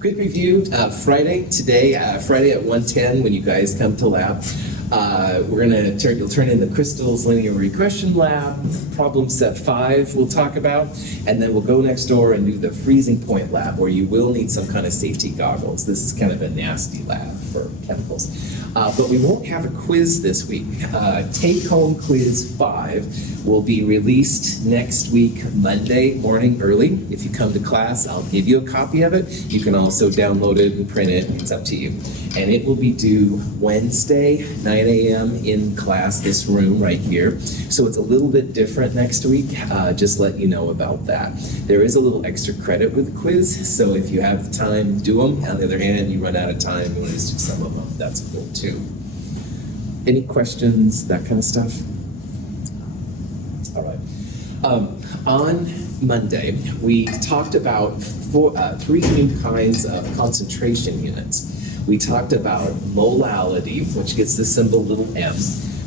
Quick review, Friday at 1:10 when you guys come to lab. You'll turn in the crystals linear regression lab, problem set 5 we'll talk about, and then we'll go next door and do the freezing point lab where you will need some kind of safety goggles. This is kind of a nasty lab for chemicals. But we won't have a quiz this week. Take-home quiz 5 will be released next week, Monday morning early. If you come to class, I'll give you a copy of it. You can also download it and print it. It's up to you. And it will be due Wednesday, 9 a.m. in class, this room right here. So it's a little bit different next week. Just let you know about that. There is a little extra credit with the quiz, so if you have the time, do them. On the other hand, you run out of time, you want to do some of them. That's cool too. Any questions, that kind of stuff? All right. On Monday, we talked about 3 new kinds of concentration units. We talked about molality, which gets the symbol little m.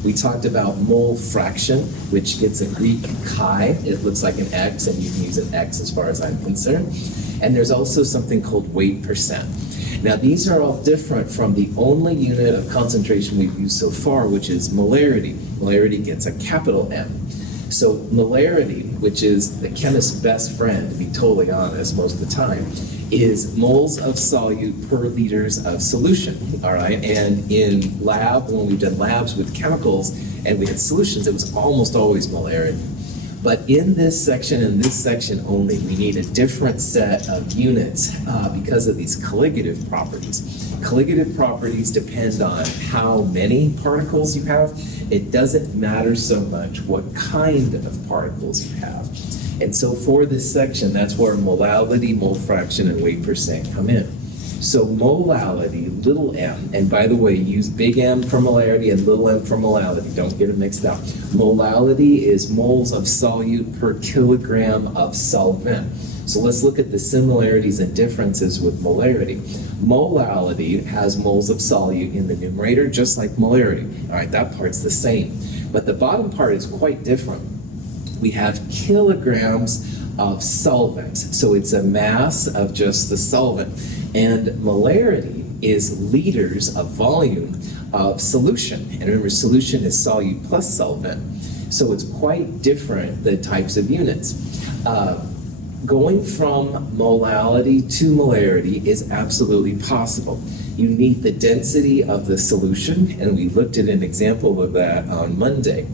We talked about mole fraction, which gets a Greek chi. It looks like an X, and you can use an X as far as I'm concerned. And there's also something called weight percent. Now, these are all different from the only unit of concentration we've used so far, which is molarity. Molarity gets a capital M. So molarity, which is the chemist's best friend, to be totally honest, most of the time, is moles of solute per liters of solution, all right? And in lab, when we've done labs with chemicals and we had solutions, it was almost always molarity. But in this section and this section only, we need a different set of units because of these colligative properties. Colligative properties depend on how many particles you have. It doesn't matter so much what kind of particles you have. And so for this section, that's where molality, mole fraction, and weight percent come in. So molality, little m, and by the way, use big M for molarity and little m for molality. Don't get it mixed up. Molality is moles of solute per kilogram of solvent. So let's look at the similarities and differences with molarity. Molality has moles of solute in the numerator, just like molarity. All right, that part's the same. But the bottom part is quite different. We have kilograms of solvent. So it's a mass of just the solvent. And molarity is liters of volume of solution. And remember, solution is solute plus solvent. So it's quite different, the types of units. Going from molality to molarity is absolutely possible. You need the density of the solution, and we looked at an example of that on Monday.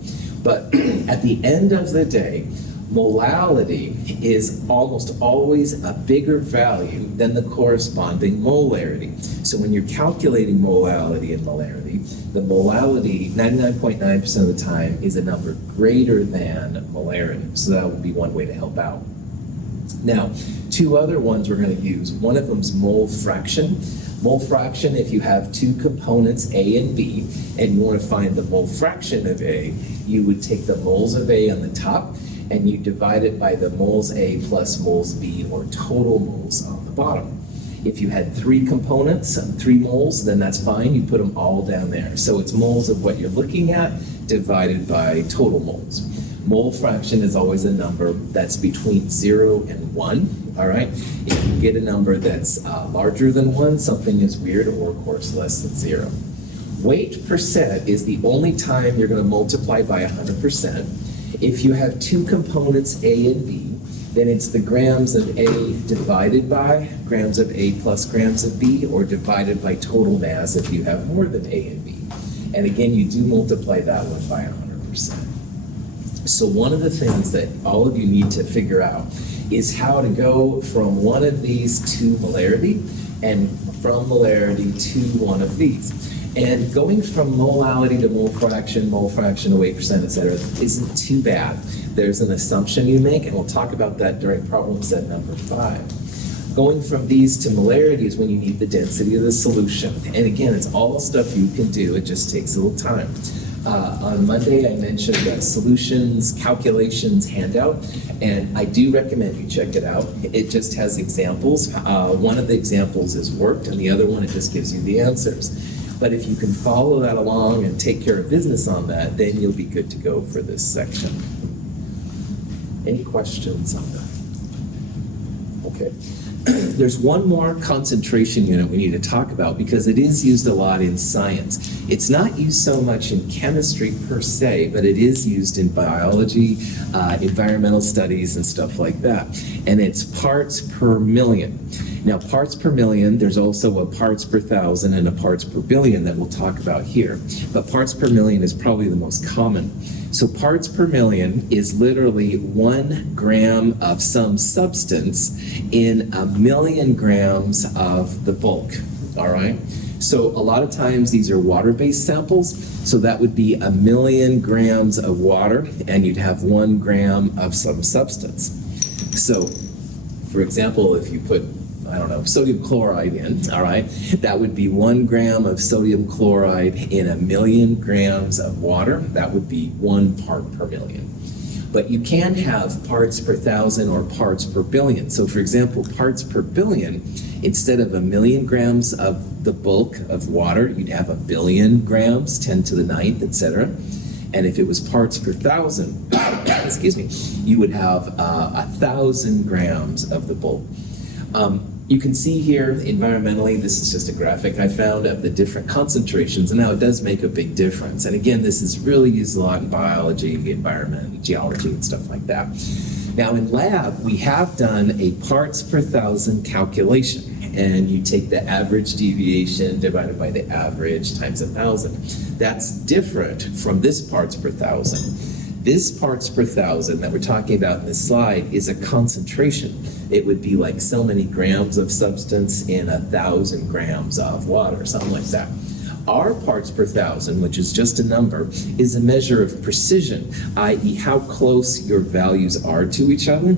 But at the end of the day, molality is almost always a bigger value than the corresponding molarity. So when you're calculating molality and molarity, the molality 99.9% of the time is a number greater than molarity. So that would be one way to help out. Now, 2 other ones we're going to use. One of them is mole fraction. Mole fraction, if you have 2 components, A and B, and you want to find the mole fraction of A, you would take the moles of A on the top, and you divide it by the moles A plus moles B, or total moles on the bottom. If you had 3 components, 3 moles, then that's fine. You put them all down there. So it's moles of what you're looking at divided by total moles. Mole fraction is always a number that's between 0 and 1, all right? If you get a number that's larger than 1, something is weird, or of course less than 0. Weight percent is the only time you're going to multiply by 100%. If you have 2 components, A and B, then it's the grams of A divided by grams of A plus grams of B, or divided by total mass if you have more than A and B. And again, you do multiply that one by 100%. So one of the things that all of you need to figure out is how to go from one of these to molarity, and from molarity to one of these. And going from molality to mole fraction to weight percent, etc., isn't too bad. There's an assumption you make, and we'll talk about that during problem set number 5. Going from these to molarity is when you need the density of the solution. And again, it's all stuff you can do. It just takes a little time. On Monday, I mentioned the solutions calculations handout, and I do recommend you check it out. It just has examples. One of the examples is worked, and the other one, it just gives you the answers. But if you can follow that along and take care of business on that, then you'll be good to go for this section. Any questions on that? Okay. There's one more concentration unit we need to talk about because it is used a lot in science. It's not used so much in chemistry per se, but it is used in biology, environmental studies, and stuff like that. And it's parts per million. Now, parts per million, there's also a parts per thousand and a parts per billion that we'll talk about here. But parts per million is probably the most common. So parts per million is literally 1 gram of some substance in 1,000,000 grams of the bulk, all right? So a lot of times these are water-based samples, so that would be 1,000,000 grams of water, and you'd have 1 gram of some substance. So, for example, if you put, I don't know, sodium chloride in, all right, that would be 1 gram of sodium chloride in 1,000,000 grams of water. That would be 1 part per million. But you can have parts per thousand or parts per billion. So for example, parts per billion, instead of 1,000,000 grams of the bulk of water, you'd have 1,000,000,000 grams, 10 to the 9th, etc. And if it was parts per thousand, excuse me, you would have 1,000 grams of the bulk. You can see here environmentally, this is just a graphic I found of the different concentrations, and now it does make a big difference. And again, this is really used a lot in biology, environment, geology, and stuff like that. Now in lab, we have done a parts per thousand calculation, and you take the average deviation divided by the average times 1,000. That's different from this parts per thousand. This parts per thousand that we're talking about in this slide is a concentration. It would be like so many grams of substance in 1,000 grams of water, something like that. Our parts per thousand, which is just a number, is a measure of precision, i.e. how close your values are to each other.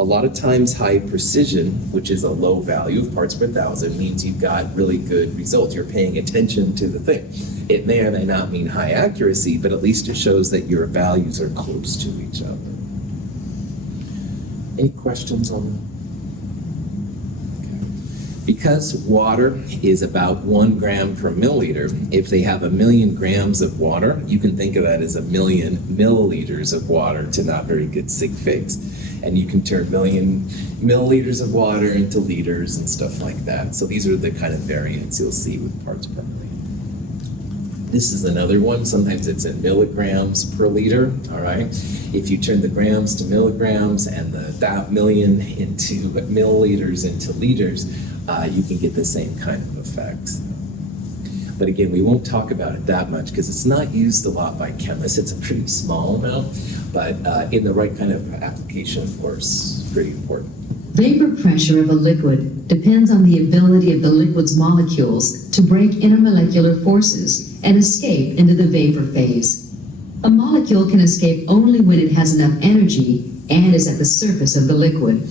A lot of times high precision, which is a low value of parts per thousand, means you've got really good results. You're paying attention to the thing. It may or may not mean high accuracy, but at least it shows that your values are close to each other. Any questions on that? Because water is about 1 gram per milliliter, if they have 1,000,000 grams of water, you can think of that as 1,000,000 milliliters of water to not very good sig figs. And you can turn 1,000,000 milliliters of water into liters and stuff like that. So these are the kind of variants you'll see with parts per million. This is another one. Sometimes it's in milligrams per liter, all right? If you turn the grams to milligrams and that million into milliliters into liters, you can get the same kind of effects. But again, we won't talk about it that much because it's not used a lot by chemists. It's a pretty small amount, but in the right kind of application, of course, pretty important. Vapor pressure of a liquid depends on the ability of the liquid's molecules to break intermolecular forces and escape into the vapor phase. A molecule can escape only when it has enough energy and is at the surface of the liquid.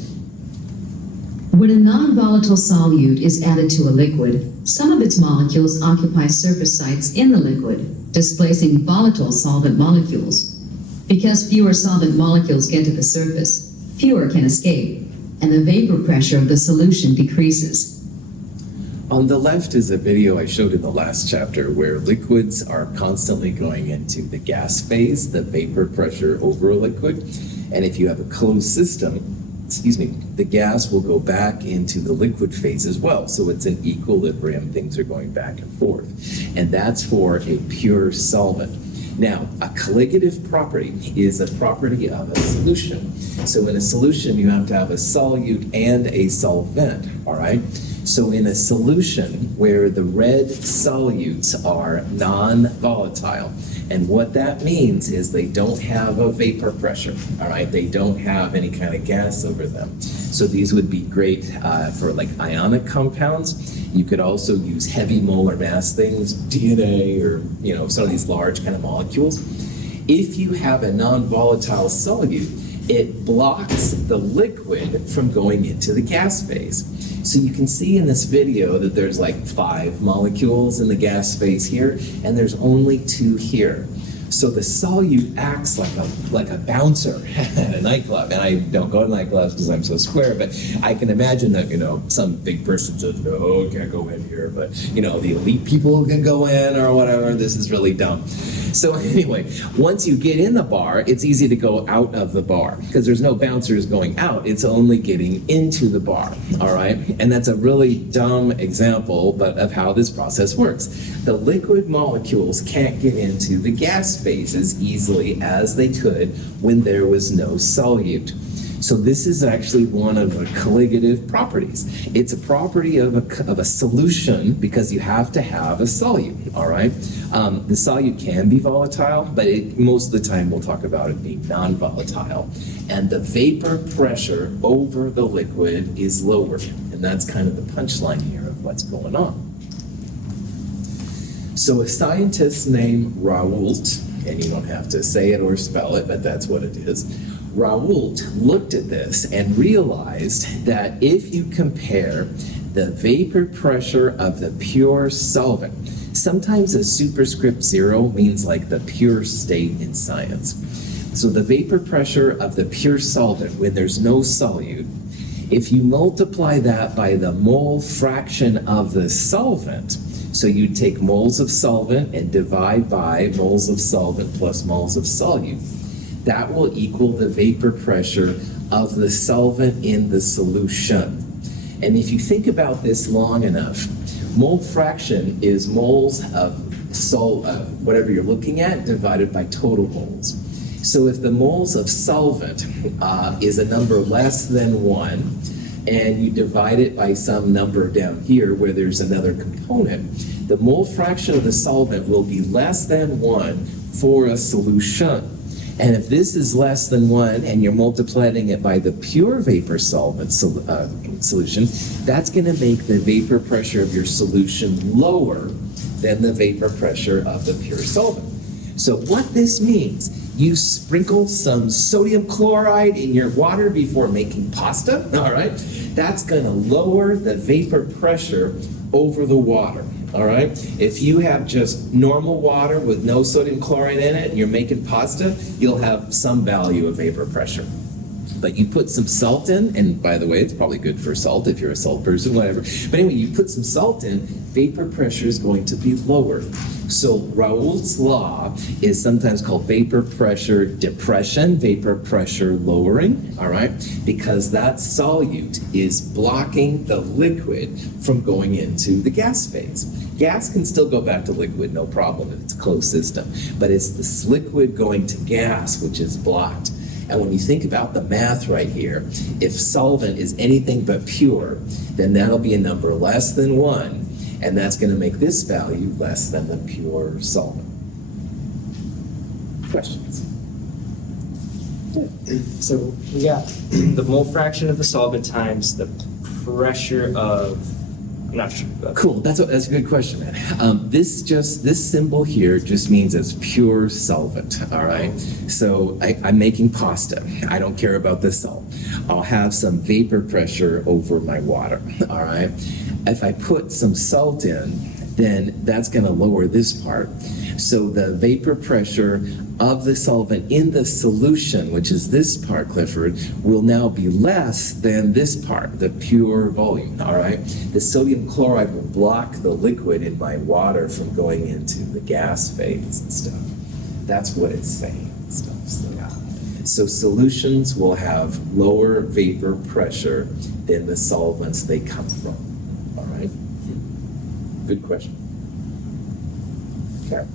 When a non-volatile solute is added to a liquid, some of its molecules occupy surface sites in the liquid, displacing volatile solvent molecules. Because fewer solvent molecules get to the surface, fewer can escape, and the vapor pressure of the solution decreases. On the left is a video I showed in the last chapter where liquids are constantly going into the gas phase, the vapor pressure over a liquid. And if you have a closed system, the gas will go back into the liquid phase as well. So it's an equilibrium, things are going back and forth. And that's for a pure solvent. Now, a colligative property is a property of a solution. So in a solution, you have to have a solute and a solvent, all right? So in a solution where the red solutes are non-volatile, and what that means is they don't have a vapor pressure, all right? They don't have any kind of gas over them. So these would be great for like ionic compounds. You could also use heavy molar mass things, DNA or some of these large kind of molecules. If you have a non-volatile solute, it blocks the liquid from going into the gas phase. So you can see in this video that there's like 5 molecules in the gas phase here, and there's only 2 here. So the solute acts like a bouncer at a nightclub. And I don't go to nightclubs because I'm so square, but I can imagine that, some big person says, no, can't go in here. But, the elite people can go in or whatever. This is really dumb. So anyway, once you get in the bar, it's easy to go out of the bar because there's no bouncers going out. It's only getting into the bar, all right? And that's a really dumb example, but of how this process works. The liquid molecules can't get into the gas phase as easily as they could when there was no solute. So this is actually one of the colligative properties. It's a property of a solution because you have to have a solute, all right? The solute can be volatile, but most of the time we'll talk about it being non-volatile. And the vapor pressure over the liquid is lower. And that's kind of the punchline here of what's going on. So a scientist named Raoult, and you don't have to say it or spell it, but that's what it is. Raoult looked at this and realized that if you compare the vapor pressure of the pure solvent, sometimes a superscript 0 means like the pure state in science. So the vapor pressure of the pure solvent when there's no solute, if you multiply that by the mole fraction of the solvent, so you take moles of solvent and divide by moles of solvent plus moles of solute, that will equal the vapor pressure of the solvent in the solution. And if you think about this long enough, mole fraction is moles of whatever you're looking at divided by total moles. So if the moles of solvent is a number less than 1, and you divide it by some number down here where there's another component, the mole fraction of the solvent will be less than 1 for a solution. And if this is less than 1 and you're multiplying it by the pure vapor solvent solution, that's going to make the vapor pressure of your solution lower than the vapor pressure of the pure solvent. So what this means, you sprinkle some sodium chloride in your water before making pasta, all right? That's going to lower the vapor pressure over the water. All right? If you have just normal water with no sodium chloride in it and you're making pasta, you'll have some value of vapor pressure. But you put some salt in, and by the way, it's probably good for salt if you're a salt person, whatever. But anyway, you put some salt in, vapor pressure is going to be lower. So Raoult's law is sometimes called vapor pressure depression, vapor pressure lowering, all right? Because that solute is blocking the liquid from going into the gas phase. Gas can still go back to liquid, no problem if it's a closed system. But it's this liquid going to gas which is blocked. And when you think about the math right here, if solvent is anything but pure, then that'll be a number less than 1, and that's going to make this value less than the pure solvent. Questions? So we got the mole fraction of the solvent times the pressure of, I'm not sure. Cool, that's a good question, man. This symbol here just means it's pure solvent, all right? So I'm making pasta. I don't care about the salt. I'll have some vapor pressure over my water, all right? If I put some salt in, then that's going to lower this part. So the vapor pressure of the solvent in the solution, which is this part, Clifford, will now be less than this part, the pure volume, all right? The sodium chloride will block the liquid in my water from going into the gas phase and stuff. That's what it's saying and stuff. So solutions will have lower vapor pressure than the solvents they come from, all right? Good question. Okay.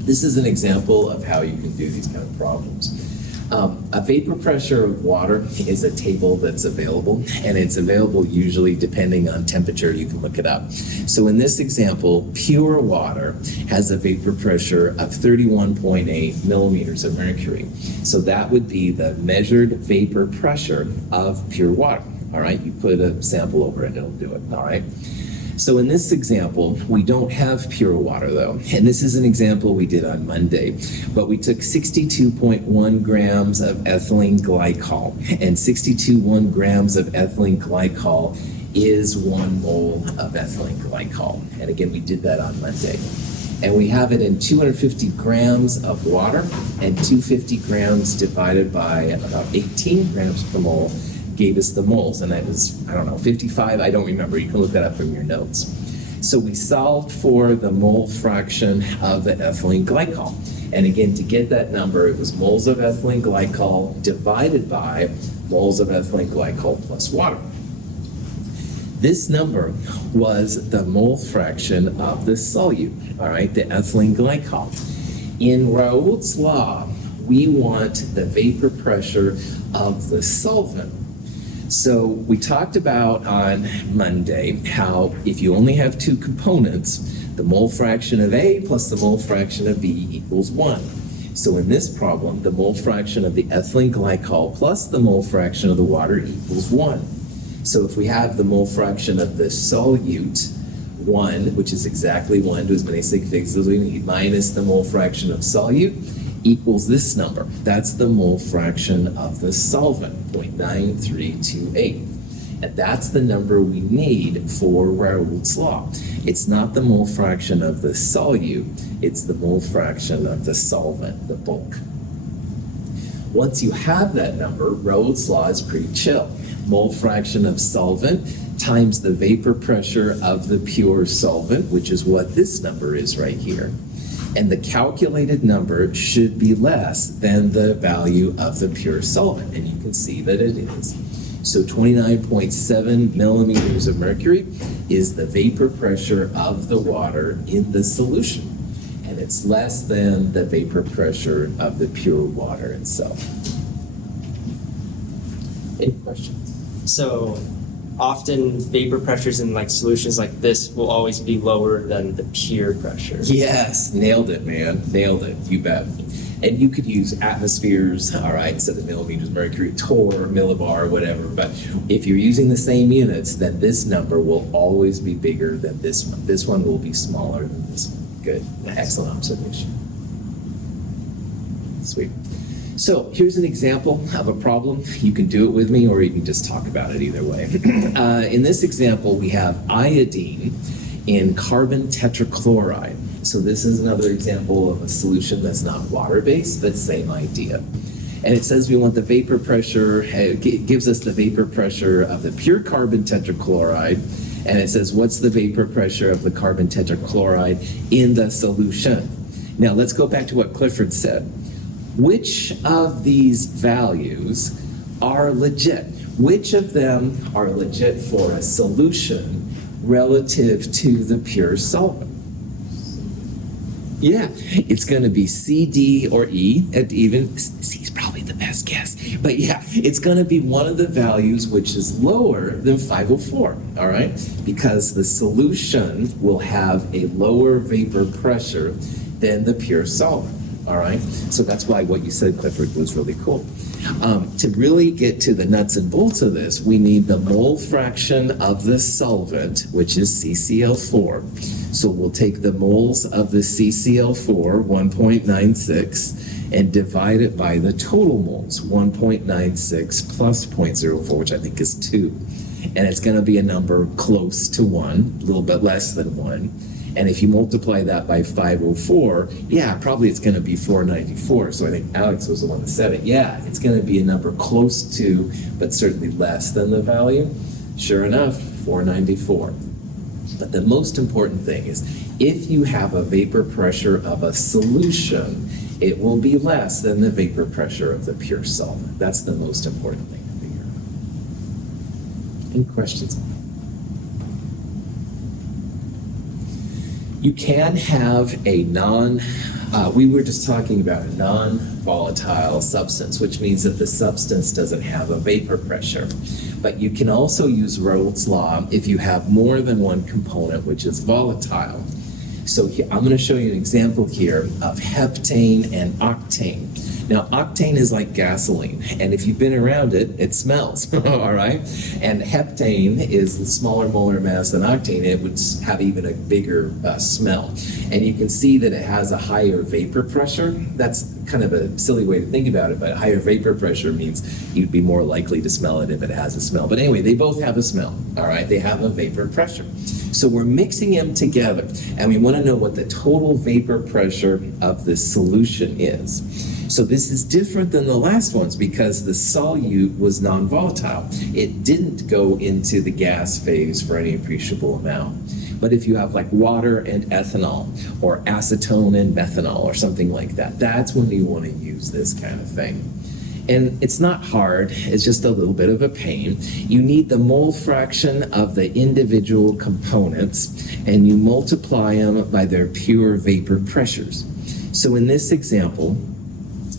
This is an example of how you can do these kind of problems. A vapor pressure of water is a table that's available, and it's available usually depending on temperature. You can look it up. So in this example, pure water has a vapor pressure of 31.8 millimeters of mercury. So that would be the measured vapor pressure of pure water. All right, you put a sample over it, it'll do it. All right. So in this example, we don't have pure water though. And this is an example we did on Monday, but we took 62.1 grams of ethylene glycol, and 62.1 grams of ethylene glycol is 1 mole of ethylene glycol. And again, we did that on Monday. And we have it in 250 grams of water, and 250 grams divided by about 18 grams per mole gave us the moles. And that was, I don't know, 55, I don't remember. You can look that up from your notes. So we solved for the mole fraction of the ethylene glycol. And again, to get that number, it was moles of ethylene glycol divided by moles of ethylene glycol plus water. This number was the mole fraction of the solute, all right, the ethylene glycol. In Rauls' law, we want the vapor pressure of the solvent. So we talked about on Monday how if you only have two components, the mole fraction of A plus the mole fraction of B equals 1. So in this problem, the mole fraction of the ethylene glycol plus the mole fraction of the water equals 1. So if we have the mole fraction of the solute, 1, which is exactly 1 to as many sig figs as we need, minus the mole fraction of solute, equals this number. That's the mole fraction of the solvent, 0.9328. And that's the number we need for Rauls' law. It's not the mole fraction of the solute, it's the mole fraction of the solvent, the bulk. Once you have that number, Rauls' law is pretty chill. Mole fraction of solvent times the vapor pressure of the pure solvent, which is what this number is right here. And the calculated number should be less than the value of the pure solvent, and you can see that it is. So 29.7 millimeters of mercury is the vapor pressure of the water in the solution, and it's less than the vapor pressure of the pure water itself. Any questions? So often vapor pressures in like solutions like this will always be lower than the pure pressure. Yes, nailed it, man. Nailed it. You bet. And you could use atmospheres, all right, instead of millimeters mercury, torr, millibar, whatever. But if you're using the same units, then this number will always be bigger than this one. This one will be smaller than this one. Good. Excellent observation. Sweet. So here's an example of a problem. You can do it with me or you can just talk about it either way. In this example, we have iodine in carbon tetrachloride. So this is another example of a solution that's not water-based, but same idea. And it says we want the vapor pressure, it gives us the vapor pressure of the pure carbon tetrachloride, and it says what's the vapor pressure of the carbon tetrachloride in the solution. Now let's go back to what Clifford said. Which of these values are legit? Which of them are legit for a solution relative to the pure solvent? Yeah, it's going to be C, D, or E, and even C is probably the best guess. But yeah, it's going to be one of the values which is lower than 504, all right? Because the solution will have a lower vapor pressure than the pure solvent. All right, so that's why what you said, Clifford, was really cool. To really get to the nuts and bolts of this, we need the mole fraction of the solvent, which is CCl4. So we'll take the moles of the CCl4, 1.96, and divide it by the total moles, 1.96 plus 0.04, which I think is 2. And it's going to be a number close to 1, a little bit less than 1. And if you multiply that by 504, yeah, probably it's going to be 494. So I think Alex was the one that said it. Yeah, it's going to be a number close to, but certainly less than the value. Sure enough, 494. But the most important thing is if you have a vapor pressure of a solution, it will be less than the vapor pressure of the pure solvent. That's the most important thing to figure out. Any questions? You can have a we were just talking about a non-volatile substance, which means that the substance doesn't have a vapor pressure. But you can also use Rauls' law if you have more than one component which is volatile. So I'm going to show you an example here of heptane and octane. Now, octane is like gasoline, and if you've been around it, it smells, all right? And heptane is the smaller molar mass than octane. It would have even a bigger smell. And you can see that it has a higher vapor pressure. That's kind of a silly way to think about it, but higher vapor pressure means you'd be more likely to smell it if it has a smell. But anyway, they both have a smell, all right? They have a vapor pressure. So we're mixing them together, and we want to know what the total vapor pressure of the solution is. So this is different than the last ones because the solute was non-volatile. It didn't go into the gas phase for any appreciable amount. But if you have like water and ethanol, or acetone and methanol, or something like that, that's when you want to use this kind of thing. And it's not hard, it's just a little bit of a pain. You need the mole fraction of the individual components, and you multiply them by their pure vapor pressures. So in this example,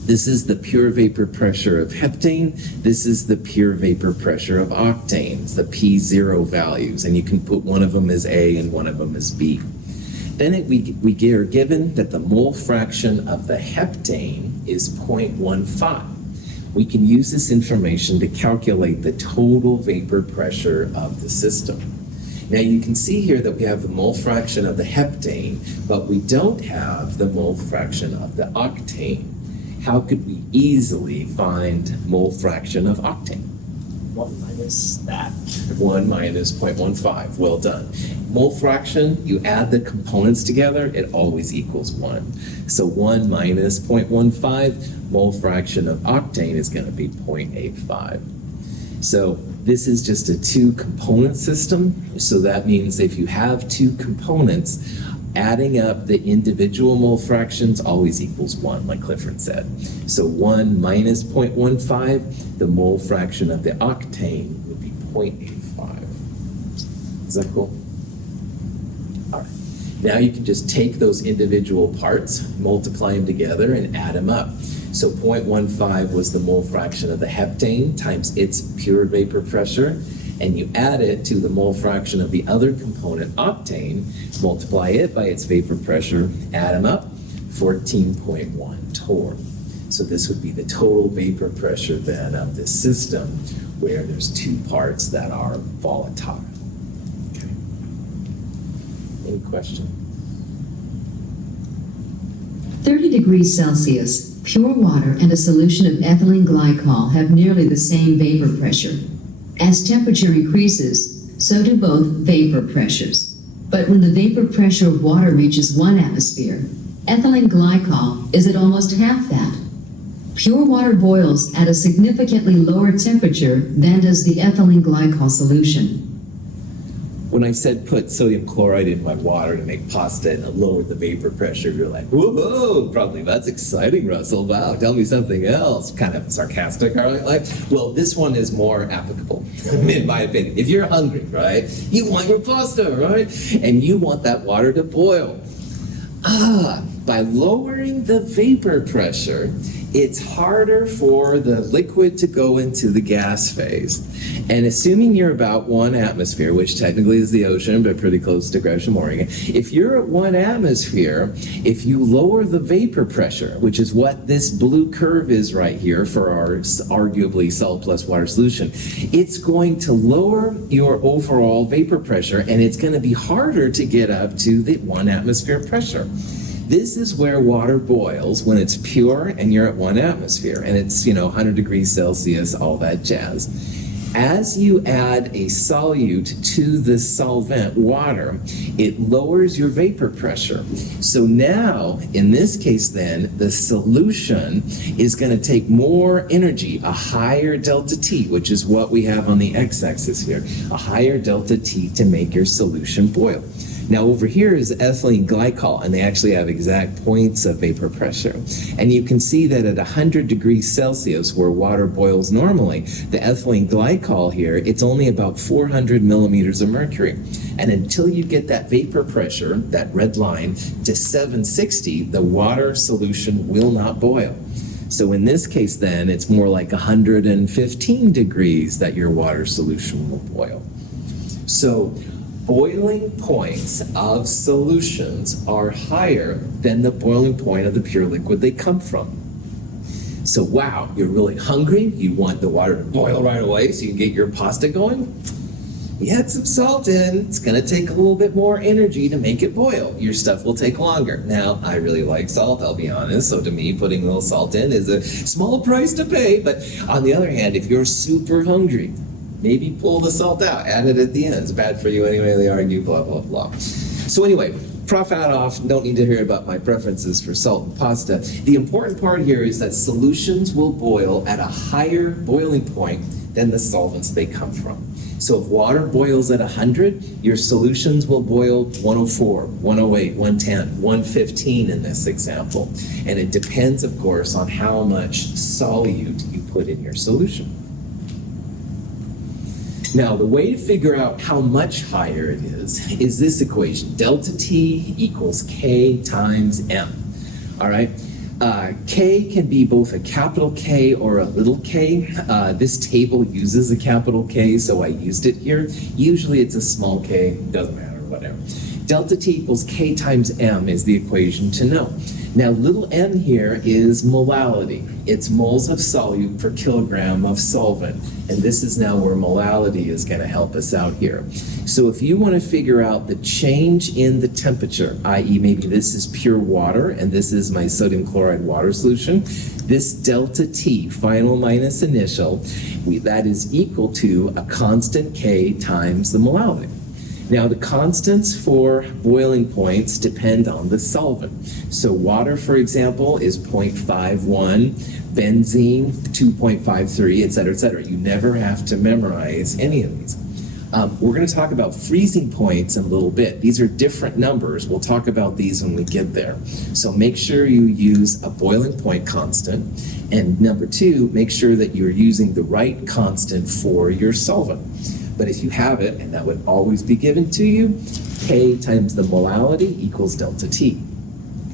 this is the pure vapor pressure of heptane. This is the pure vapor pressure of octanes, the P0 values, and you can put one of them as A and one of them as B. Then we are given that the mole fraction of the heptane is 0.15. We can use this information to calculate the total vapor pressure of the system. Now you can see here that we have the mole fraction of the heptane, but we don't have the mole fraction of the octane. How could we easily find mole fraction of octane? 1 minus that. 1 minus 0.15. Well done. Mole fraction, you add the components together, it always equals 1. So 1 minus 0.15, mole fraction of octane is going to be 0.85. So this is just a two-component system. So that means if you have two components, adding up the individual mole fractions always equals 1, like Clifford said. So 1 minus 0.15, the mole fraction of the octane would be 0.85. Is that cool? All right. Now you can just take those individual parts, multiply them together, and add them up. So 0.15 was the mole fraction of the heptane times its pure vapor pressure, and you add it to the mole fraction of the other component, octane, multiply it by its vapor pressure, add them up, 14.1 torr. So this would be the total vapor pressure then of this system where there's two parts that are volatile. Okay. Any question? 30 degrees Celsius, pure water and a solution of ethylene glycol have nearly the same vapor pressure. As temperature increases, so do both vapor pressures. But when the vapor pressure of water reaches 1 atmosphere, ethylene glycol is at almost half that. Pure water boils at a significantly lower temperature than does the ethylene glycol solution. When I said put sodium chloride in my water to make pasta and it lowered the vapor pressure, you're like, whoa, probably that's exciting, Russell. Wow, tell me something else. Kind of sarcastic, right? Well, this one is more applicable, in my opinion. If you're hungry, right, you want your pasta, right? And you want that water to boil. By lowering the vapor pressure, it's harder for the liquid to go into the gas phase. And assuming you're about 1 atmosphere, which technically is the ocean, but pretty close to Gresham, Oregon, if you're at 1 atmosphere, if you lower the vapor pressure, which is what this blue curve is right here for our arguably salt plus water solution, it's going to lower your overall vapor pressure, and it's going to be harder to get up to the 1 atmosphere pressure. This is where water boils when it's pure and you're at 1 atmosphere, and it's, 100 degrees Celsius, all that jazz. As you add a solute to the solvent water, it lowers your vapor pressure. So now, in this case then, the solution is going to take more energy, a higher delta T, which is what we have on the x-axis here, a higher delta T to make your solution boil. Now over here is ethylene glycol, and they actually have exact points of vapor pressure. And you can see that at 100 degrees Celsius, where water boils normally, the ethylene glycol here, it's only about 400 millimeters of mercury. And until you get that vapor pressure, that red line, to 760, the water solution will not boil. So in this case then, it's more like 115 degrees that your water solution will boil. So boiling points of solutions are higher than the boiling point of the pure liquid they come from. So wow, you're really hungry, you want the water to boil right away so you can get your pasta going? You add some salt in, it's going to take a little bit more energy to make it boil. Your stuff will take longer. Now, I really like salt, I'll be honest, so to me, putting a little salt in is a small price to pay, but on the other hand, if you're super hungry, maybe pull the salt out, add it at the end. It's bad for you anyway, they argue, blah, blah, blah. So anyway, Prof Adolf, don't need to hear about my preferences for salt and pasta. The important part here is that solutions will boil at a higher boiling point than the solvents they come from. So if water boils at 100, your solutions will boil 104, 108, 110, 115 in this example. And it depends, of course, on how much solute you put in your solution. Now, the way to figure out how much higher it is this equation. Delta T equals K times M. All right? K can be both a capital K or a little k. This table uses a capital K, so I used it here. Usually it's a small k, doesn't matter, whatever. Delta T equals K times M is the equation to know. Now, little m here is molality. It's moles of solute per kilogram of solvent. And this is now where molality is going to help us out here. So if you want to figure out the change in the temperature, i.e. maybe this is pure water and this is my sodium chloride water solution, this delta T, final minus initial, that is equal to a constant K times the molality. Now, the constants for boiling points depend on the solvent. So water, for example, is 0.51, benzene 2.53, et cetera, et cetera. You never have to memorize any of these. We're going to talk about freezing points in a little bit. These are different numbers. We'll talk about these when we get there. So make sure you use a boiling point constant. And number two, make sure that you're using the right constant for your solvent. But if you have it, and that would always be given to you, K times the molality equals delta T.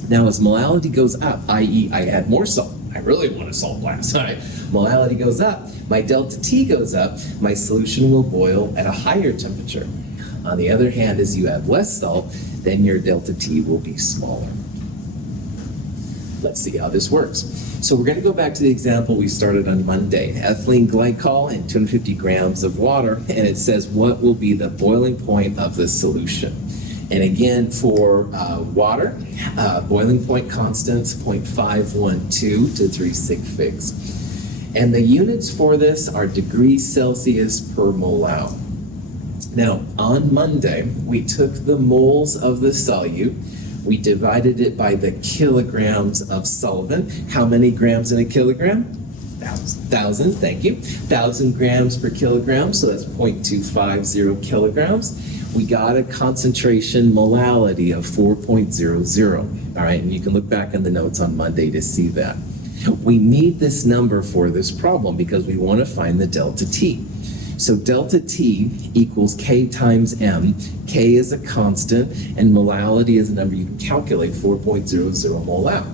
Now, as molality goes up, i.e. I add more salt, I really want a salt blast, all right? Molality goes up, my delta T goes up, my solution will boil at a higher temperature. On the other hand, as you add less salt, then your delta T will be smaller. Let's see how this works. So we're going to go back to the example we started on Monday. Ethylene glycol and 250 grams of water, and it says what will be the boiling point of the solution. And again, for water, boiling point constants 0.512 to 36 figs. And the units for this are degrees Celsius per molal. Now, on Monday, we took the moles of the solute. We divided it by the kilograms of solvent. How many grams in a kilogram? 1,000, thank you. 1,000 grams per kilogram, so that's 0.250 kilograms. We got a concentration molality of 4.00. All right, and you can look back in the notes on Monday to see that. We need this number for this problem because we want to find the delta T. So delta T equals K times M. K is a constant, and molality is a number you can calculate, 4.00 molal.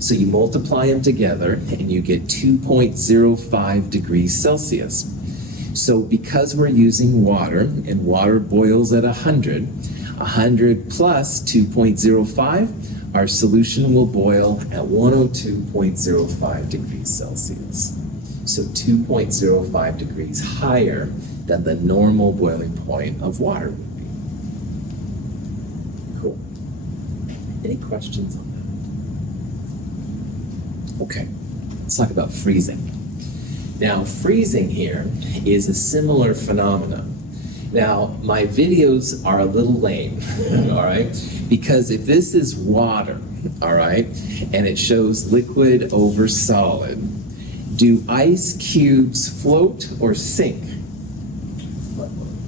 So you multiply them together, and you get 2.05 degrees Celsius. So because we're using water, and water boils at 100 plus 2.05, our solution will boil at 102.05 degrees Celsius. So 2.05 degrees higher than the normal boiling point of water would be. Cool. Any questions on that? Okay, let's talk about freezing. Now, freezing here is a similar phenomenon. Now, my videos are a little lame, all right? Because if this is water, all right, and it shows liquid over solid, do ice cubes float or sink?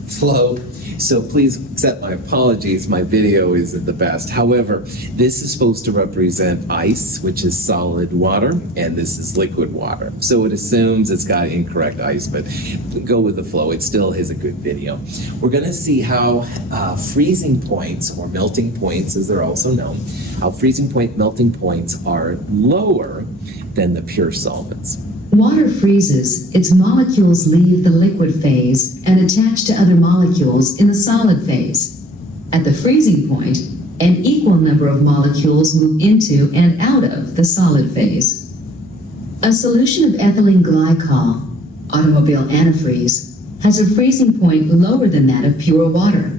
Float. So please accept my apologies, my video isn't the best. However, this is supposed to represent ice, which is solid water, and this is liquid water. So it assumes it's got incorrect ice, but go with the flow. It still is a good video. We're going to see how freezing points, or melting points as they're also known, how freezing point melting points are lower than the pure solvents. Water freezes, its molecules leave the liquid phase and attach to other molecules in the solid phase. At the freezing point, an equal number of molecules move into and out of the solid phase. A solution of ethylene glycol, automobile antifreeze, has a freezing point lower than that of pure water.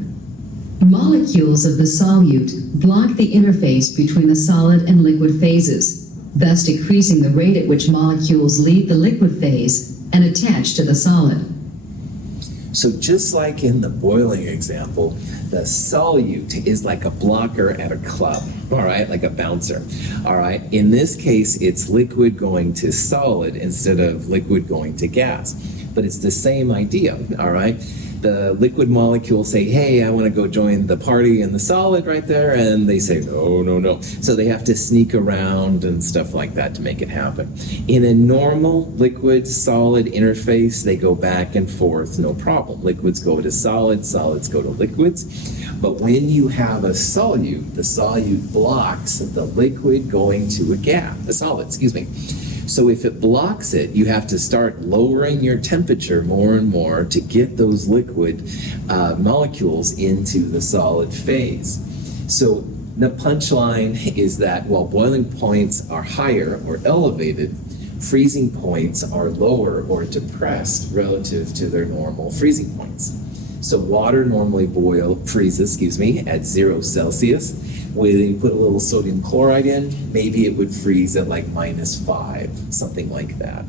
Molecules of the solute block the interface between the solid and liquid phases, thus decreasing the rate at which molecules leave the liquid phase and attach to the solid. So just like in the boiling example, the solute is like a blocker at a club, all right, like a bouncer, all right? In this case, it's liquid going to solid instead of liquid going to gas, but it's the same idea, all right? The liquid molecules say, hey, I want to go join the party in the solid right there, and they say, no, no, no. So they have to sneak around and stuff like that to make it happen. In a normal liquid-solid interface, they go back and forth, no problem. Liquids go to solids, solids go to liquids. But when you have a solute, the solute blocks the liquid going to a gas, the solid, excuse me. So if it blocks it, you have to start lowering your temperature more and more to get those liquid molecules into the solid phase. So the punchline is that while boiling points are higher or elevated, freezing points are lower or depressed relative to their normal freezing points. So water normally freezes at 0 Celsius. When you put a little sodium chloride in, maybe it would freeze at like -5, something like that.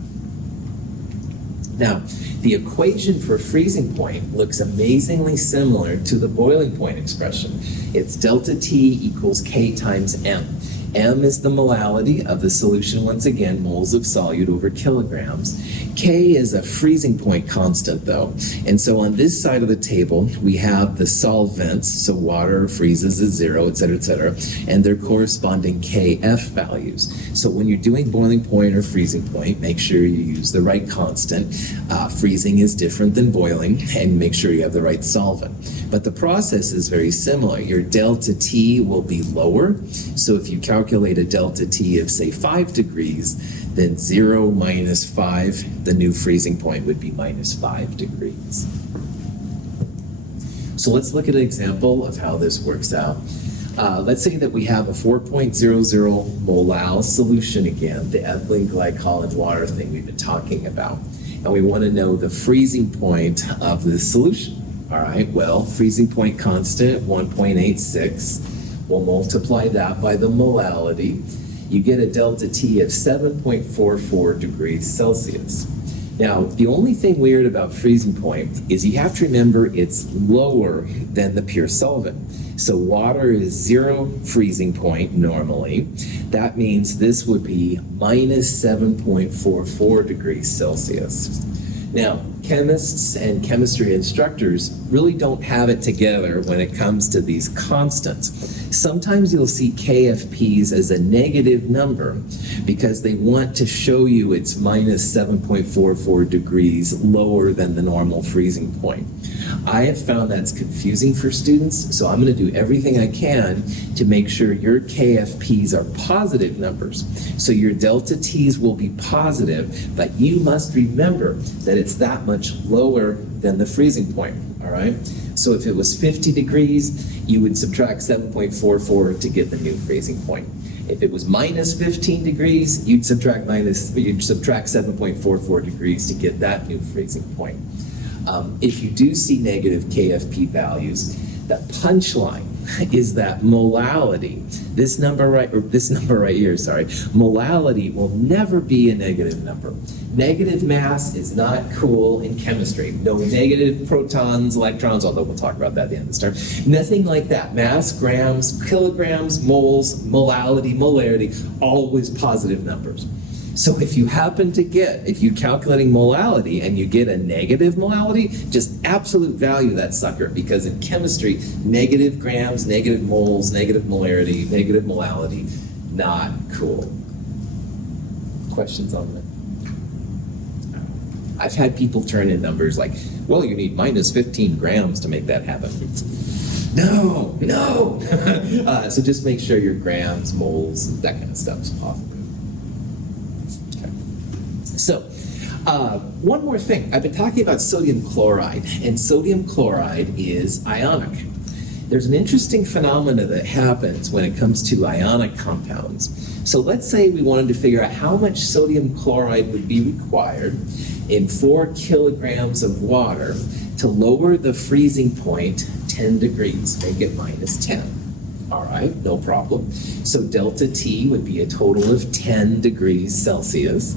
Now, the equation for freezing point looks amazingly similar to the boiling point expression. It's delta T equals K times M. M is the molality of the solution, once again, moles of solute over kilograms. K is a freezing point constant, though. And so on this side of the table, we have the solvents, so water freezes at 0, et cetera, and their corresponding KF values. So when you're doing boiling point or freezing point, make sure you use the right constant. Freezing is different than boiling, and make sure you have the right solvent. But the process is very similar. Your delta T will be lower, so if you calculate a delta T of, say, 5 degrees, then 0 minus 5, the new freezing point would be -5 degrees. So let's look at an example of how this works out. Let's say that we have a 4.00 molal solution again, the ethylene glycol and water thing we've been talking about. And we want to know the freezing point of this solution. All right, well, freezing point constant, 1.86. We'll multiply that by the molality. You get a delta T of 7.44 degrees Celsius. Now, the only thing weird about freezing point is you have to remember it's lower than the pure solvent. So water is 0 freezing point normally. That means this would be -7.44 degrees Celsius. Now, chemists and chemistry instructors really don't have it together when it comes to these constants. Sometimes you'll see KFPs as a negative number because they want to show you it's -7.44 degrees lower than the normal freezing point. I have found that's confusing for students, so I'm going to do everything I can to make sure your KFPs are positive numbers. So your delta T's will be positive, but you must remember that it's that much lower than the freezing point, all right? So if it was 50 degrees, you would subtract 7.44 to get the new freezing point. If it was -15 degrees, you'd subtract 7.44 degrees to get that new freezing point. If you do see negative KFP values, the punchline is that molality, this number right here, molality will never be a negative number. Negative mass is not cool in chemistry. No negative protons, electrons, although we'll talk about that at the end of this term. Nothing like that. Mass, grams, kilograms, moles, molality, molarity, always positive numbers. So if you're calculating molality and you get a negative molality, just absolute value that sucker, because in chemistry, negative grams, negative moles, negative molarity, negative molality, not cool. Questions on that? I've had people turn in numbers like, well, you need -15 grams to make that happen. No. So just make sure your grams, moles, that kind of stuff is positive. So, one more thing. I've been talking about sodium chloride, and sodium chloride is ionic. There's an interesting phenomena that happens when it comes to ionic compounds. So let's say we wanted to figure out how much sodium chloride would be required in 4 kilograms of water to lower the freezing point 10 degrees, make it -10. All right, no problem. So delta T would be a total of 10 degrees Celsius.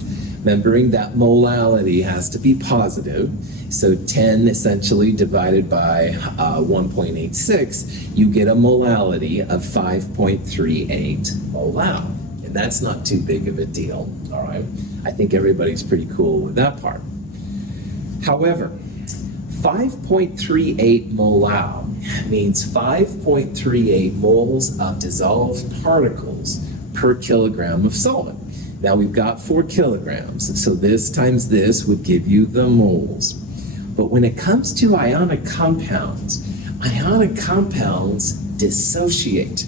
Remembering that molality has to be positive. So 10 essentially divided by 1.86, you get a molality of 5.38 molal. And that's not too big of a deal, all right? I think everybody's pretty cool with that part. However, 5.38 molal means 5.38 moles of dissolved particles per kilogram of solvent. Now we've got 4 kilograms, so this times this would give you the moles. But when it comes to ionic compounds dissociate.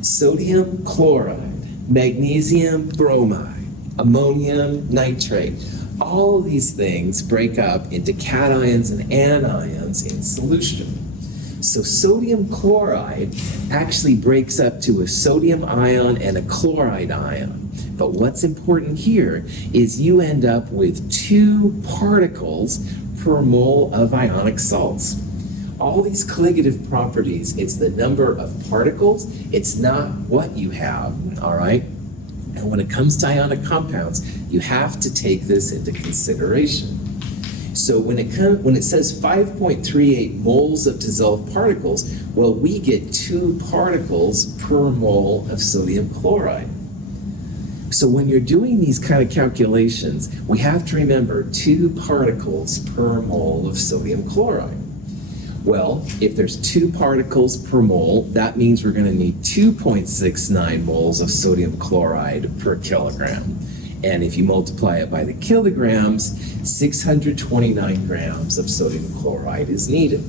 Sodium chloride, magnesium bromide, ammonium nitrate, all of these things break up into cations and anions in solution. So sodium chloride actually breaks up to a sodium ion and a chloride ion. But what's important here is you end up with 2 particles per mole of ionic salts. All these colligative properties, it's the number of particles, it's not what you have, all right? And when it comes to ionic compounds, you have to take this into consideration. So when it says 5.38 moles of dissolved particles, well, we get 2 particles per mole of sodium chloride. So when you're doing these kind of calculations, we have to remember 2 particles per mole of sodium chloride. Well, if there's 2 particles per mole, that means we're going to need 2.69 moles of sodium chloride per kilogram. And if you multiply it by the kilograms, 629 grams of sodium chloride is needed.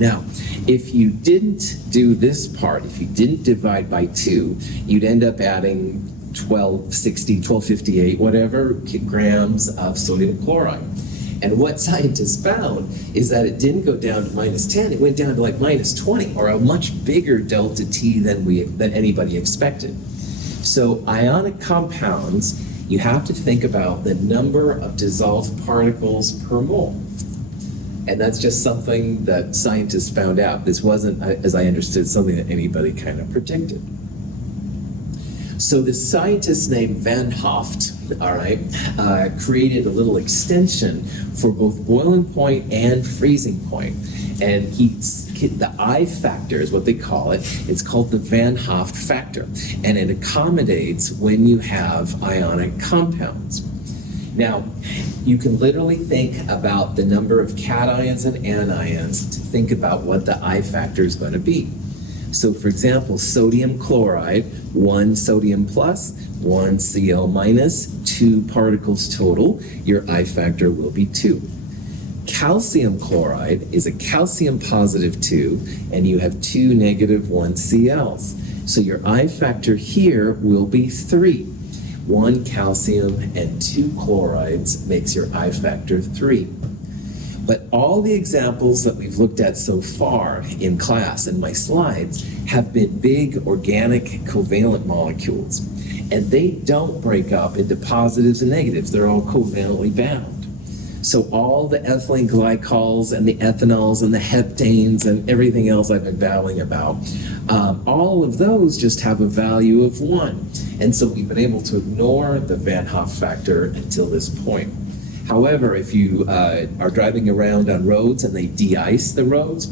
Now, if you didn't do this part, if you didn't divide by 2, you'd end up adding 1260, 1258, whatever grams of sodium chloride. And what scientists found is that it didn't go down to -10, it went down to like -20, or a much bigger delta T than anybody expected. So ionic compounds, you have to think about the number of dissolved particles per mole. And that's just something that scientists found out. This wasn't, as I understood, something that anybody kind of predicted. So this scientist named Van Hoff, all right, created a little extension for both boiling point and freezing point. And the I factor is what they call it. It's called the Van Hoff factor. And it accommodates when you have ionic compounds. Now, you can literally think about the number of cations and anions to think about what the I factor is going to be. So for example, sodium chloride, 1 sodium plus, 1 Cl minus, 2 particles total, your I factor will be 2. Calcium chloride is a calcium positive 2, and you have 2 negative 1 Cls. So your I factor here will be 3. 1 calcium and 2 chlorides makes your I factor 3. But all the examples that we've looked at so far in class in my slides have been big organic covalent molecules. And they don't break up into positives and negatives. They're all covalently bound. So all the ethylene glycols and the ethanols and the heptanes and everything else I've been babbling about, all of those just have a value of 1. And so we've been able to ignore the Van Hoff factor until this point. However, if you are driving around on roads and they de-ice the roads,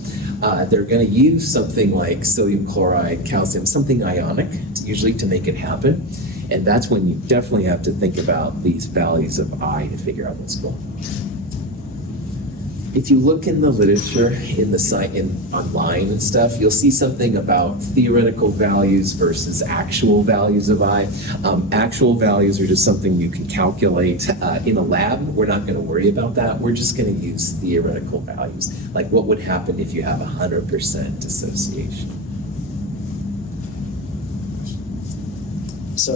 they're going to use something like sodium chloride, calcium, something ionic, usually to make it happen. And that's when you definitely have to think about these values of I to figure out what's going on. If you look in the literature, in the site, online and stuff, you'll see something about theoretical values versus actual values of I. Actual values are just something you can calculate in a lab. We're not going to worry about that. We're just going to use theoretical values, like what would happen if you have 100% dissociation. So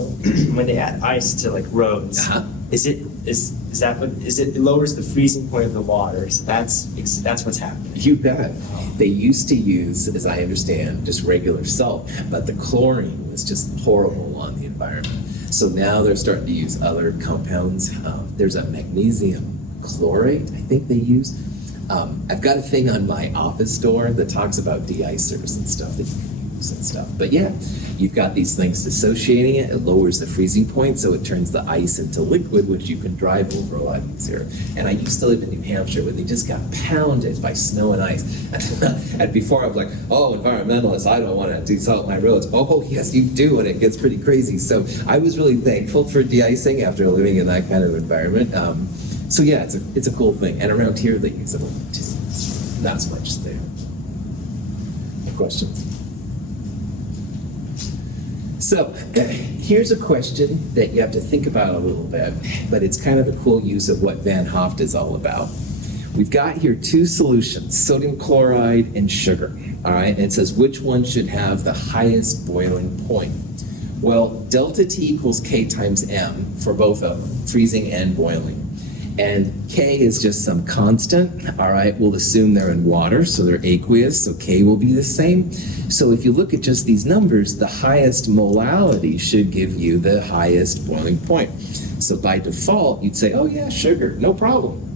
when they add ice to like roads, it lowers the freezing point of the water. So that's what's happening. You bet. They used to use, as I understand, just regular salt, but the chlorine was just horrible on the environment. So now they're starting to use other compounds. There's a magnesium chlorate, I think they use. I've got a thing on my office door that talks about de-icers and stuff that you can use. juice and stuff. But yeah, you've got these things dissociating it. It lowers the freezing point, so it turns the ice into liquid, which you can drive over a lot easier. And I used to live in New Hampshire where they just got pounded by snow and ice. And before I was like, oh, environmentalists, I don't want to desalt my roads. Oh, yes, you do, and it gets pretty crazy. So I was really thankful for de-icing after living in that kind of environment. So yeah, it's a cool thing. And around here, they use it just not as much there. Questions? So here's a question that you have to think about a little bit, but it's kind of a cool use of what Van Hoft is all about. We've got here two solutions, sodium chloride and sugar, all right? And it says which one should have the highest boiling point. Well, delta T equals K times M for both of them, freezing and boiling. And K is just some constant, all right? We'll assume they're in water, so they're aqueous, so K will be the same. So if you look at just these numbers, the highest molality should give you the highest boiling point. So by default, you'd say, oh yeah, sugar, no problem.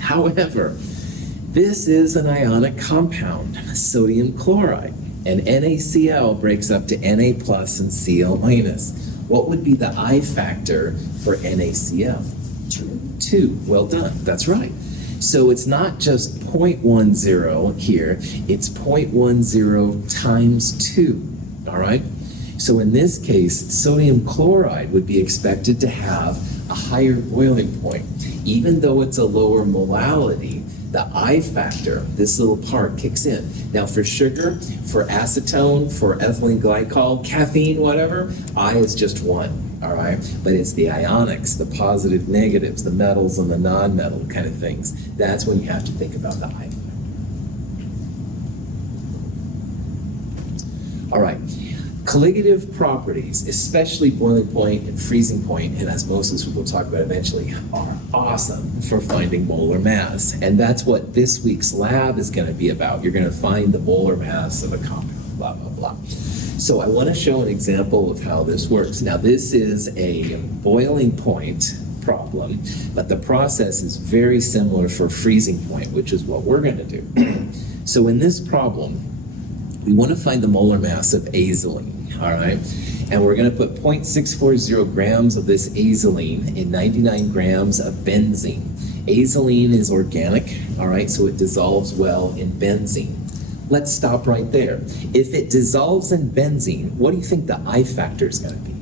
However, this is an ionic compound, sodium chloride, and NaCl breaks up to Na plus and Cl minus. What would be the I factor for NaCl? 2. Well done. That's right. So it's not just 0.10 here, it's 0.10 times 2. All right? So in this case, sodium chloride would be expected to have a higher boiling point. Even though it's a lower molality, the I factor, this little part, kicks in. Now for sugar, for acetone, for ethylene glycol, caffeine, whatever, I is just 1, all right? But it's the ionics, the positive negatives, the metals and the non-metal kind of things. That's when you have to think about the I. All right. Colligative properties, especially boiling point and freezing point and osmosis, which we'll talk about eventually, are awesome for finding molar mass. And that's what this week's lab is going to be about. You're going to find the molar mass of a compound, blah, blah, blah. So I want to show an example of how this works. Now, this is a boiling point problem, but the process is very similar for freezing point, which is what we're going to do. So in this problem, we want to find the molar mass of azolene, all right? And we're going to put 0.640 grams of this azolene in 99 grams of benzene. Azolene is organic, all right, so it dissolves well in benzene. Let's stop right there. If it dissolves in benzene, what do you think the I factor is going to be?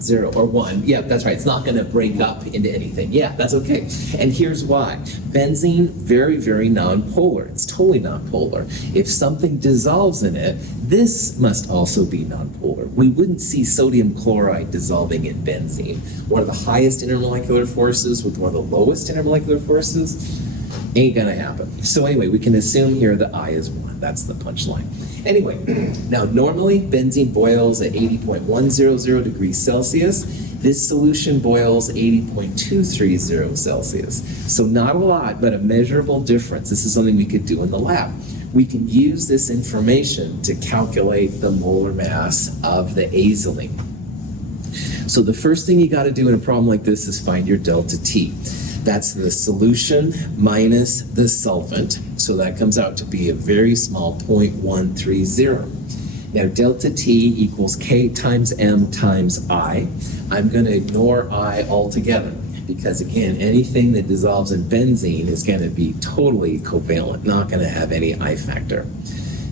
0 or 1. Yeah, that's right. It's not going to break up into anything. Yeah, that's okay. And here's why. Benzene, very, very nonpolar. It's totally nonpolar. If something dissolves in it, this must also be nonpolar. We wouldn't see sodium chloride dissolving in benzene. One of the highest intermolecular forces with one of the lowest intermolecular forces. Ain't gonna happen. So anyway, we can assume here the I is 1. That's the punchline. Anyway, now normally benzene boils at 80.100 degrees Celsius. This solution boils 80.230 Celsius. So not a lot, but a measurable difference. This is something we could do in the lab. We can use this information to calculate the molar mass of the azolene. So the first thing you gotta do in a problem like this is find your delta T. That's the solution minus the solvent. So that comes out to be a very small 0.130. Now delta T equals K times M times I. I'm going to ignore I altogether because again, anything that dissolves in benzene is going to be totally covalent, not going to have any I factor.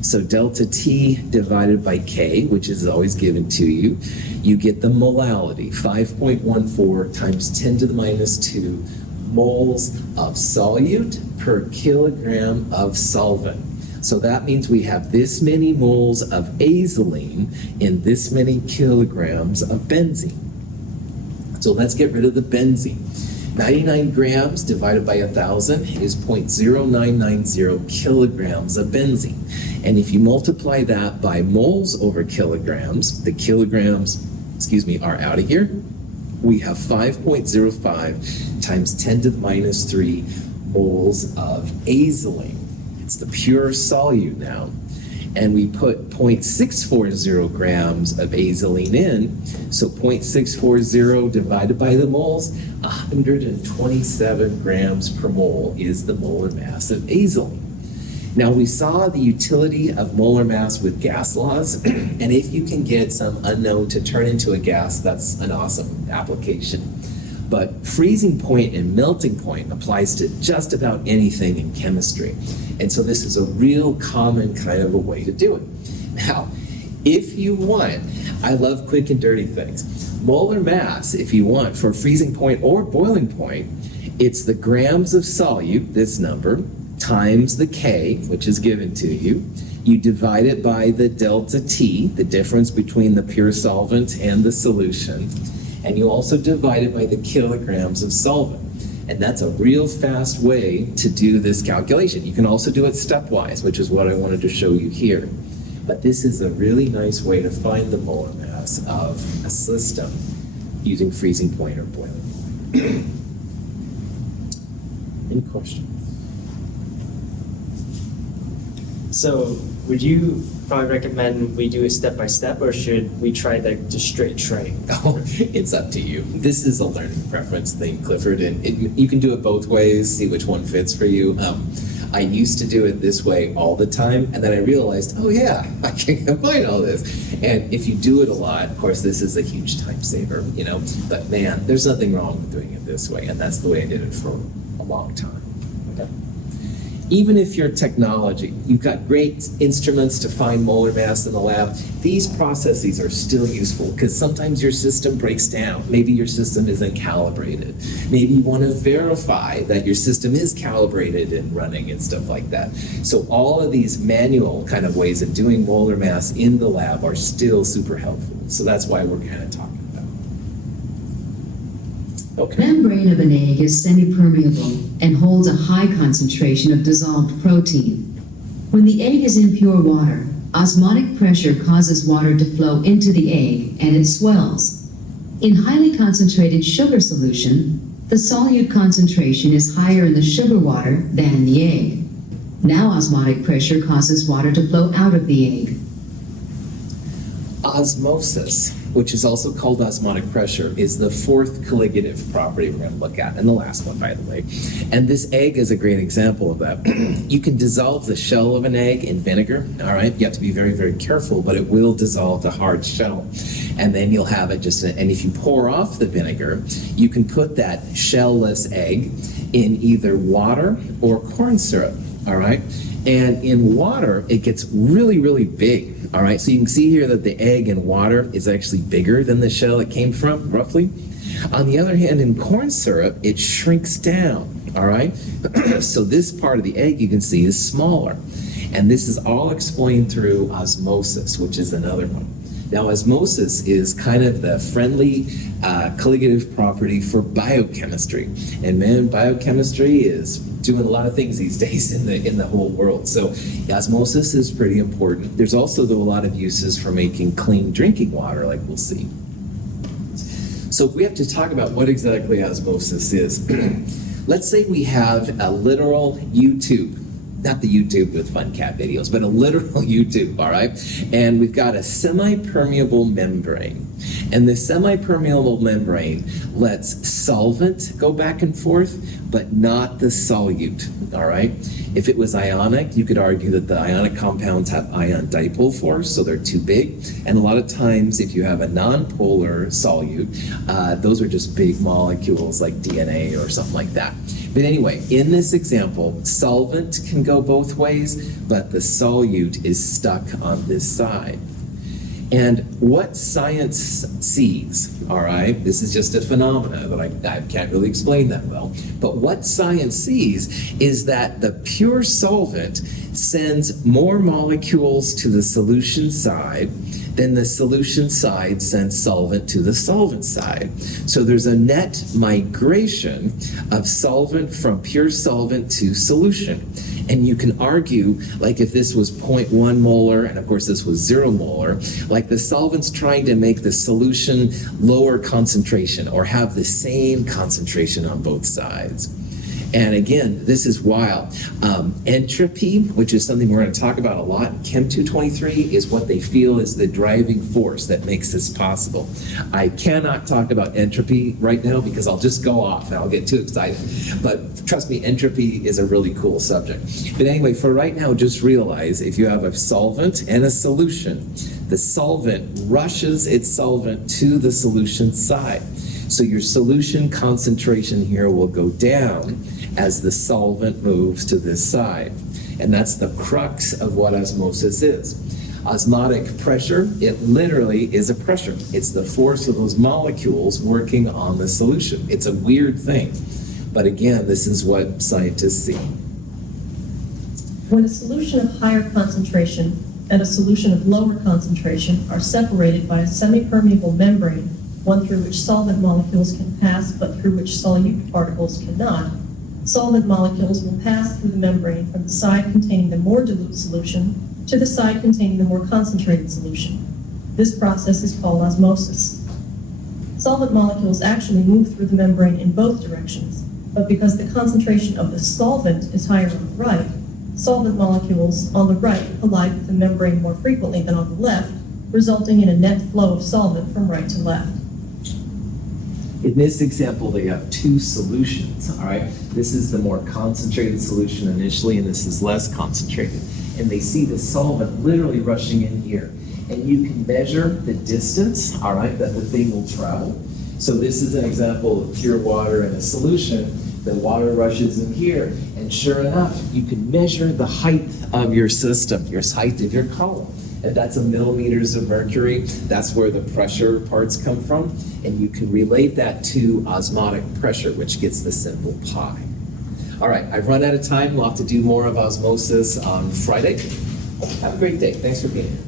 So delta T divided by K, which is always given to you, you get the molality, 5.14 times 10 to the minus 2 moles of solute per kilogram of solvent. So that means we have this many moles of azolene in this many kilograms of benzene. So let's get rid of the benzene. 99 grams divided by 1,000 is 0.0990 kilograms of benzene. And if you multiply that by moles over kilograms, the kilograms, are out of here. We have 5.05 times 10 to the minus 3 moles of azolene. It's the pure solute now. And we put 0.640 grams of azolene in. So 0.640 divided by the moles, 127 grams per mole is the molar mass of azolene. Now, we saw the utility of molar mass with gas laws, and if you can get some unknown to turn into a gas, that's an awesome application. But freezing point and melting point applies to just about anything in chemistry. And so this is a real common kind of a way to do it. Now, if you want, I love quick and dirty things. Molar mass, if you want, for freezing point or boiling point, it's the grams of solute, this number, times the K, which is given to you. You divide it by the delta T, the difference between the pure solvent and the solution. And you also divide it by the kilograms of solvent. And that's a real fast way to do this calculation. You can also do it stepwise, which is what I wanted to show you here. But this is a really nice way to find the molar mass of a system using freezing point or boiling point. Any questions? So would you probably recommend we do it step by step, or should we try the just straight train? Oh, it's up to you. This is a learning preference thing, Clifford, and you can do it both ways, see which one fits for you. I used to do it this way all the time, and then I realized, oh yeah, I can combine all this. And if you do it a lot, of course, this is a huge time saver, you know, but man, there's nothing wrong with doing it this way, and that's the way I did it for a long time. Okay? Even if your technology, you've got great instruments to find molar mass in the lab, these processes are still useful because sometimes your system breaks down. Maybe your system isn't calibrated. Maybe you want to verify that your system is calibrated and running and stuff like that. So all of these manual kind of ways of doing molar mass in the lab are still super helpful. So that's why we're kind of talking about it. Okay. The membrane of an egg is semi-permeable and holds a high concentration of dissolved protein. When the egg is in pure water, osmotic pressure causes water to flow into the egg and it swells. In highly concentrated sugar solution, the solute concentration is higher in the sugar water than in the egg. Now osmotic pressure causes water to flow out of the egg. Osmosis, which is also called osmotic pressure, is the fourth colligative property we're going to look at, and the last one, by the way. And this egg is a great example of that. You can dissolve the shell of an egg in vinegar, all right? You have to be very, very careful, but it will dissolve the hard shell. And then you'll have it and if you pour off the vinegar, you can put that shellless egg in either water or corn syrup, all right? And in water, it gets really, really big. All right, so you can see here that the egg in water is actually bigger than the shell it came from, roughly. On the other hand, in corn syrup, it shrinks down, all right? So this part of the egg you can see is smaller. And this is all explained through osmosis, which is another one. Now, osmosis is kind of the friendly colligative property for biochemistry. And man, biochemistry is doing a lot of things these days in the whole world. So osmosis is pretty important. There's also, though, a lot of uses for making clean drinking water, like we'll see. So if we have to talk about what exactly osmosis is, let's say we have a literal YouTube. Not the YouTube with fun cat videos, but a literal YouTube, all right? And we've got a semi-permeable membrane. And the semi-permeable membrane lets solvent go back and forth, but not the solute, all right? If it was ionic, you could argue that the ionic compounds have ion dipole force, so they're too big. And a lot of times, if you have a non-polar solute, those are just big molecules like DNA or something like that. But anyway, in this example, solvent can go both ways, but the solute is stuck on this side. And what science sees, all right, this is just a phenomena that I can't really explain that well, but what science sees is that the pure solvent sends more molecules to the solution side than the solution side sends solvent to the solvent side. So there's a net migration of solvent from pure solvent to solution. And you can argue, like if this was 0.1 molar, and of course this was 0 molar, like the solvent's trying to make the solution lower concentration or have the same concentration on both sides. And again, this is wild. Entropy, which is something we're going to talk about a lot, Chem 223, is what they feel is the driving force that makes this possible. I cannot talk about entropy right now because I'll just go off and I'll get too excited. But trust me, entropy is a really cool subject. But anyway, for right now, just realize if you have a solvent and a solution, the solvent rushes its solvent to the solution side. So your solution concentration here will go down as the solvent moves to this side. And that's the crux of what osmosis is. Osmotic pressure, it literally is a pressure. It's the force of those molecules working on the solution. It's a weird thing. But again, this is what scientists see. When a solution of higher concentration and a solution of lower concentration are separated by a semi-permeable membrane, one through which solvent molecules can pass but through which solute particles cannot, solvent molecules will pass through the membrane from the side containing the more dilute solution to the side containing the more concentrated solution. This process is called osmosis. Solvent molecules actually move through the membrane in both directions, but because the concentration of the solvent is higher on the right, solvent molecules on the right collide with the membrane more frequently than on the left, resulting in a net flow of solvent from right to left. In this example, they have two solutions, all right? This is the more concentrated solution initially, and this is less concentrated. And they see the solvent literally rushing in here. And you can measure the distance, all right, that the thing will travel. So this is an example of pure water in a solution. The water rushes in here, and sure enough, you can measure the height of your system, your height of your column. And that's in millimeters of mercury. That's where the pressure parts come from. And you can relate that to osmotic pressure, which gets the symbol pi. All right, I've run out of time. We'll have to do more of osmosis on Friday. Have a great day. Thanks for being here.